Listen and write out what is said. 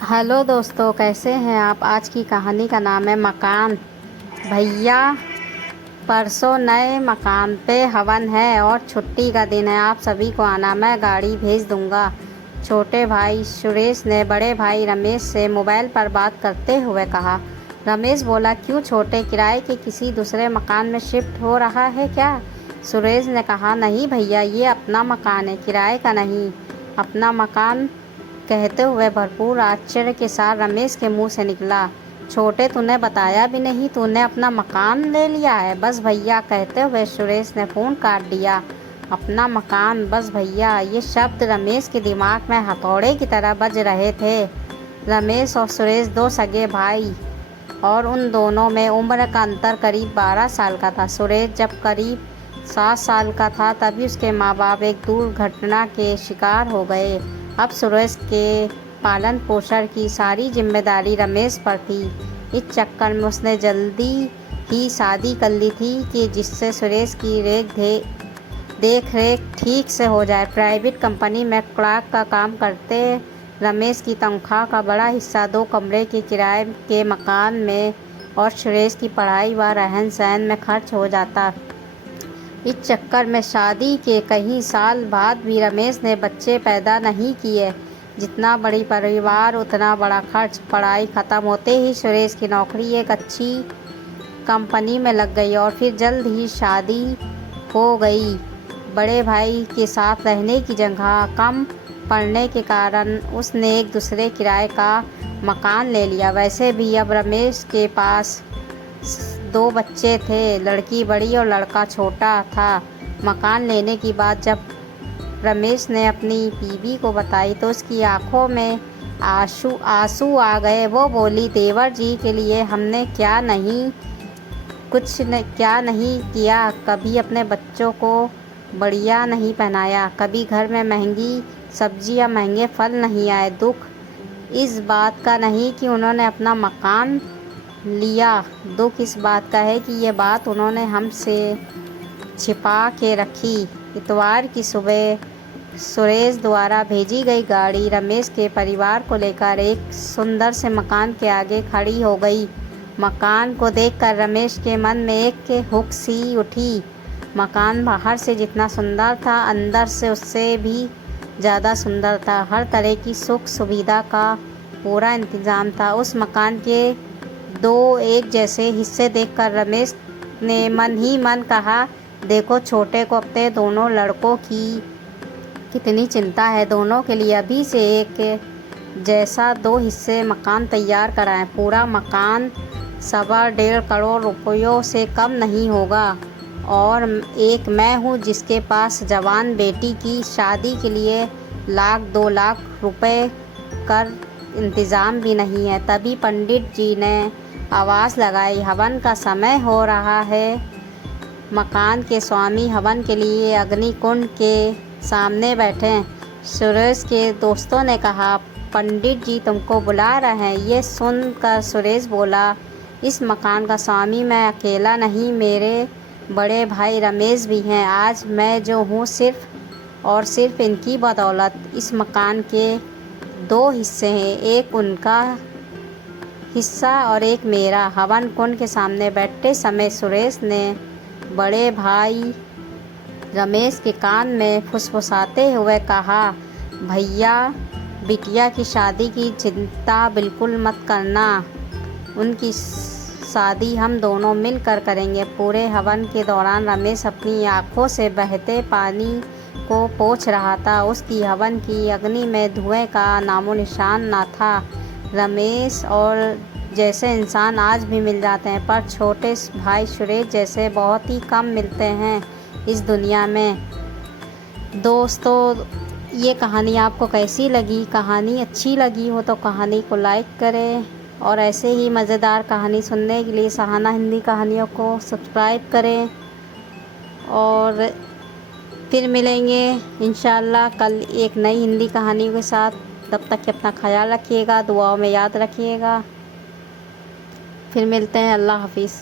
Hello दोस्तों, कैसे हैं आप। आज की कहानी का नाम है मकान। भैया, परसों नए मकान पे हवन है और छुट्टी का दिन है। आप सभी को आना, मैं गाड़ी भेज दूंगा। छोटे भाई सुरेश ने बड़े भाई रमेश से मोबाइल पर बात करते हुए कहा। रमेश बोला, क्यों छोटे, किराए के किसी दूसरे मकान में शिफ्ट हो रहा है क्या? सुरेश ने कहा, नहीं भैया, ये अपना मकान है, किराए का नहीं, अपना मकान। कहते हुए भरपूर आश्चर्य के साथ रमेश के मुंह से निकला, छोटे, तूने बताया भी नहीं, तूने अपना मकान ले लिया है? बस भैया, कहते हुए सुरेश ने फ़ोन काट दिया। अपना मकान, बस भैया, ये शब्द रमेश के दिमाग में हथौड़े की तरह बज रहे थे। रमेश और सुरेश दो सगे भाई और उन दोनों में उम्र का अंतर करीब 12 साल का था। सुरेश जब करीब 7 साल का था तभी उसके माँ बाप एक दुर्घटना के शिकार हो गए। अब सुरेश के पालन पोषण की सारी जिम्मेदारी रमेश पर थी। इस चक्कर में उसने जल्दी ही शादी कर ली थी कि जिससे सुरेश की देख रेख ठीक से हो जाए। प्राइवेट कंपनी में क्लर्क का काम करते रमेश की तनख्वाह का बड़ा हिस्सा 2 कमरे के किराए के मकान में और सुरेश की पढ़ाई व रहन सहन में खर्च हो जाता। इस चक्कर में शादी के कई साल बाद भी रमेश ने बच्चे पैदा नहीं किए। जितना बड़ी परिवार उतना बड़ा खर्च। पढ़ाई ख़त्म होते ही सुरेश की नौकरी एक अच्छी कंपनी में लग गई और फिर जल्द ही शादी हो गई। बड़े भाई के साथ रहने की जगह कम पड़ने के कारण उसने एक दूसरे किराए का मकान ले लिया। वैसे भी अब रमेश के पास 2 बच्चे थे, लड़की बड़ी और लड़का छोटा था। मकान लेने की बात जब रमेश ने अपनी बीवी को बताई तो उसकी आंखों में आंसू आ गए। वो बोली, देवर जी के लिए हमने क्या नहीं किया, कभी अपने बच्चों को बढ़िया नहीं पहनाया, कभी घर में महंगी सब्जी या महंगे फल नहीं आए। दुख इस बात का नहीं कि उन्होंने अपना मकान लिया, दुख इस बात का है कि ये बात उन्होंने हमसे छिपा के रखी। इतवार की सुबह सुरेश द्वारा भेजी गई गाड़ी रमेश के परिवार को लेकर एक सुंदर से मकान के आगे खड़ी हो गई। मकान को देखकर रमेश के मन में एक हुक सी उठी। मकान बाहर से जितना सुंदर था, अंदर से उससे भी ज़्यादा सुंदर था। हर तरह की सुख सुविधा का पूरा इंतज़ाम था। उस मकान के 2 एक जैसे हिस्से देखकर रमेश ने मन ही मन कहा, देखो छोटे को अपने दोनों लड़कों की कितनी चिंता है। दोनों के लिए अभी से एक जैसा 2 हिस्से मकान तैयार कराएं। पूरा मकान 1.25 करोड़ रुपयों से कम नहीं होगा। और एक मैं हूँ जिसके पास जवान बेटी की शादी के लिए 1-2 लाख रुपए कर इंतज़ाम भी नहीं है। तभी पंडित जी ने आवाज़ लगाई, हवन का समय हो रहा है। मकान के स्वामी हवन के लिए अग्नि कुंड के सामने बैठे। सुरेश के दोस्तों ने कहा, पंडित जी तुमको बुला रहे हैं। ये सुनकर सुरेश बोला, इस मकान का स्वामी मैं अकेला नहीं, मेरे बड़े भाई रमेश भी हैं। आज मैं जो हूँ सिर्फ और सिर्फ इनकी बदौलत। इस मकान के 2 हिस्से हैं, एक उनका हिस्सा और एक मेरा। हवन कुंड के सामने बैठते समय सुरेश ने बड़े भाई रमेश के कान में फुसफुसाते हुए कहा, भैया, बिटिया की शादी की चिंता बिल्कुल मत करना, उनकी शादी हम दोनों मिलकर करेंगे। पूरे हवन के दौरान रमेश अपनी आंखों से बहते पानी को पोंछ रहा था। उसकी हवन की अग्नि में धुएं का नामो निशान न था। रमेश और जैसे इंसान आज भी मिल जाते हैं, पर छोटे भाई सुरेश जैसे बहुत ही कम मिलते हैं इस दुनिया में। दोस्तों, ये कहानी आपको कैसी लगी? कहानी अच्छी लगी हो तो कहानी को लाइक करें और ऐसे ही मज़ेदार कहानी सुनने के लिए सहाना हिंदी कहानियों को सब्सक्राइब करें। और फिर मिलेंगे इंशाल्लाह कल एक नई हिंदी कहानी के साथ। तब तक अपना ख्याल रखिएगा, दुआओं में याद रखिएगा। फिर मिलते हैं। अल्लाह हाफिज़।